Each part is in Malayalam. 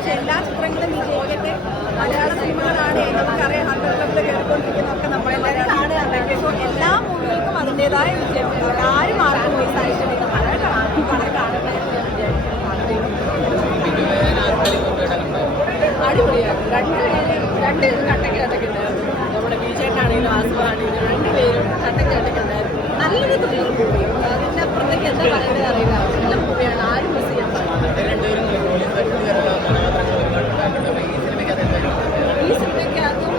പക്ഷെ എല്ലാ ചിത്രങ്ങളും വിജയിക്കട്ടെ. മലയാള സിനിമകളാണ് നമുക്കറിയാം 100 ക്ലബിൽ കേൾക്കൊണ്ടിരിക്കുന്നതൊക്കെ നമ്മളെല്ലാവരും കാണുകയാണെങ്കിൽ എല്ലാ മൂവികൾക്കും അതിൻ്റെതായ വിജയം. ആരും ആർക്കും പോയി സഹിച്ചിട്ട് പല കാണുന്നത് അടിപൊളിയാണ്. രണ്ട് കട്ടയ്ക്ക് ഉണ്ടായിരുന്നു. നമ്മുടെ ബിജെട്ടാണെങ്കിലും ആസ്വാണെങ്കിലും രണ്ടുപേരും കട്ടയ്ക്ക് ഉണ്ടായിരുന്നു. നല്ലൊരു ത്രില്ലർ മൂവി. അതിൻ്റെ അപ്പുറത്തേക്ക് എന്താ പറയുന്നത് അറിയില്ല. നല്ല മൂവിയാണ്. ആരും മിസ് ചെയ്യാൻ ഈ സിനിമയ്ക്കകത്തും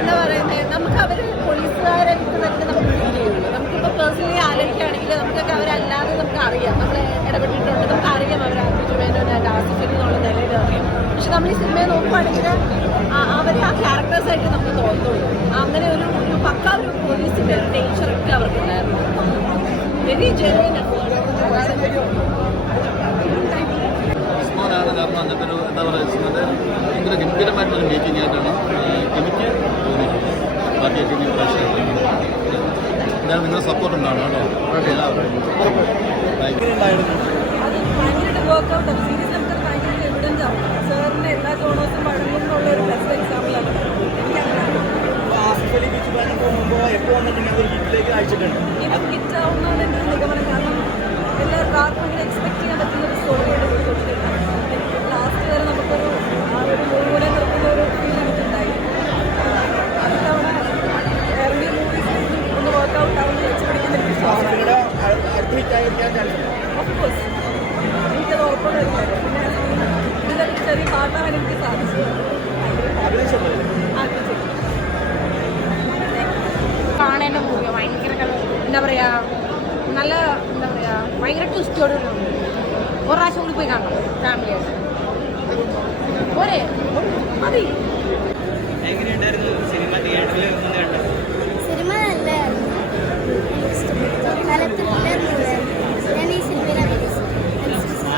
എന്താ പറയുന്നത്, നമുക്ക് അവർ പോലീസുകാരെ വിൽക്കുന്നതൊക്കെ നമുക്ക് ഫീൽ ചെയ്യുള്ളൂ. നമുക്കിപ്പോൾ പേഴ്സണലി ആലോചിക്കുകയാണെങ്കിൽ നമുക്കൊക്കെ അവരല്ലാതെ നമുക്ക് അറിയാം. നമ്മൾ ഇടപെട്ടിട്ടുണ്ട്, നമുക്ക് അറിയാം അവർ ബിജുമേനോനായിട്ട് ആസിഫലി എന്നുള്ള നിലയിൽ അറിയാം. പക്ഷെ നമ്മൾ ഈ സിനിമയെ നോക്കുവാണെങ്കിൽ അവർ ആ ക്യാരക്ടേഴ്സായിട്ട് നമുക്ക് തോന്നുള്ളൂ. അങ്ങനെ ഒരു പക്ക ഒരു പോലീസിൻ്റെ ഒരു നേച്ചറൊക്കെ അവർക്കുണ്ടായിരുന്നു. Very genuine ഉസ്മാനാണ്. കാരണം അങ്ങനത്തെ ഒരു എന്താ പറയുന്നത് ഭയങ്കര ഗംഭീരമായിട്ടുള്ള മേക്കിംഗ് ആയിട്ടാണ് എനിക്ക് തോന്നിയിട്ടുള്ളത്. ബാക്കിയൊക്കെ ഇനി പ്രശ്നം എന്തായാലും നിങ്ങളുടെ സപ്പോർട്ട് ഉണ്ടാവണം കേട്ടോ. എല്ലാവരും സാറിന് എല്ലാ ജോണേഴ്സും വഴങ്ങും എന്നുള്ളൊരു ബെസ്റ്റ് എക്സാമ്പിളാണ്. ഇത് ഹിറ്റാവുന്നതാണ് എൻ്റെ നിഗമനം. കാരണം എല്ലാവർക്കും ആർക്കും അങ്ങനെ എക്സ്പെക്ട് ചെയ്യാൻ പറ്റുന്ന ഒരു സ്റ്റോറിയാണ് ഇത് കൊടുത്തില്ല. ലാസ്റ്റ് വരെ നമുക്കൊരു ആ ഒരു മൂവിനെ നിർത്തുന്ന ഒരു ഫീൽ എനിക്കുണ്ടായി. അടുത്തവണ ഇറങ്ങിയ മൂവീസ് ഒന്ന് വർക്ക്ഔട്ട് ആവുന്ന വെച്ചുപിടിക്കുന്ന എനിക്ക് ഇഷ്ടമാണ്. ഓഫ്കോഴ്സ് എനിക്കത് ഉറപ്പുള്ള ഒരു കാര്യം. പിന്നെ ഇതിലൊരു ചെറിയ പാട്ടാണ് എനിക്ക് സാധിച്ചത്. കാണേണ്ട മൂവിയാണ്. ഭയങ്കര എന്താ പറയുക, നല്ല എന്താ പറയുക, ഭയങ്കര ട്വിസ്റ്റോട് ഒരു പ്രാവശ്യം കൂടി പോയി കാണണം ഫാമിലിയായിട്ട്. പോരെ മതി. എങ്ങനെയുണ്ടായിരുന്നു സിനിമ? തിയേറ്ററിൽ ഒന്ന് കണ്ടോ? സിനിമ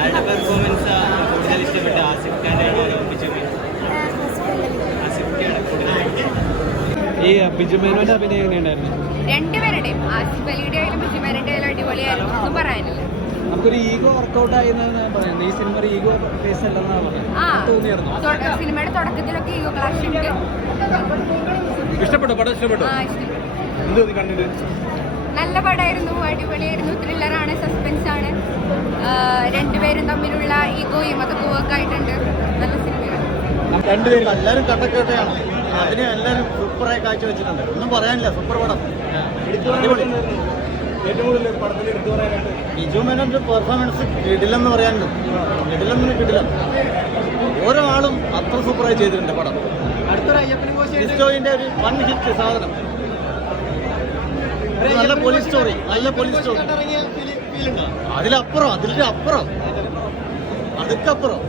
ആരുടെ പെർഫോമൻസ് കൂടുതൽ ഇഷ്ടപ്പെട്ട? ആസിഫ് ഖാൻ്റെ ആണോ ബിജുമേനോൻ? ആസിഫ് ഖാൻ കൂടുതൽ. ഈ ബിജുമേനോന്റെ അഭിനയം എങ്ങനെയുണ്ടായിരുന്നു? രണ്ടുപേരുടെയും, ആസിഫ് അലിയുടെ ആയാലും ബിജുമേനോന്റെ ആയാലും അടിപൊളിയായിരുന്നു. ഒന്നും പറയാനില്ല. നമുക്കൊരു ഈഗോ വർക്കൗട്ട് ആയെന്നാണ് പറയുന്നത്. ഈ സിനിമ ഈഗോ ഫേസ് അല്ലെന്നാണ് പറയുന്നത്. തോന്നിയായിരുന്നു സിനിമയുടെ തുടക്കത്തിലൊക്കെ ഈഗോ ക്ലാഷ് ഉണ്ട്. ഇഷ്ടപ്പെട്ടു പടം? ഇഷ്ടപ്പെട്ടു. എന്തോ കണ്ടിട്ട്? നല്ല പടമായിരുന്നു, അടിപൊളിയായിരുന്നു. ത്രില്ലറാണ്, സസ്പെൻസ് ആണ്. രണ്ടുപേരും തമ്മിലുള്ള ഈഗോയും അതൊക്കെ വർക്കായിട്ടുണ്ട്. നല്ല സിനിമയാണ്. രണ്ടുപേരും എല്ലാവരും കട്ടക്കേട്ടയാണ്. അതിനെ എല്ലാവരും സൂപ്പറായി കാഴ്ച വെച്ചിട്ടുണ്ട്. ഒന്നും പറയാനില്ല. സൂപ്പർ പടം. ഏറ്റവും കൂടുതൽ പടത്തിൽ എടുത്തു പറയാനായിട്ട് ബിജു മേനോന്റെ പെർഫോമൻസ് കിടിലെന്ന് പറയാനുണ്ട്. കിടില. ഓരോ ആളും അത്ര സൂപ്പറായി ചെയ്തിട്ടുണ്ട് പടം. ഹിസ്റ്റോറിന്റെ ഒരു വൺ ഹിറ്റ് സാധനം. നല്ല പോലീസ് സ്റ്റോറി. അതിലപ്പുറം, അതിന്റെ അപ്പുറം, അതുക്കപ്പുറം.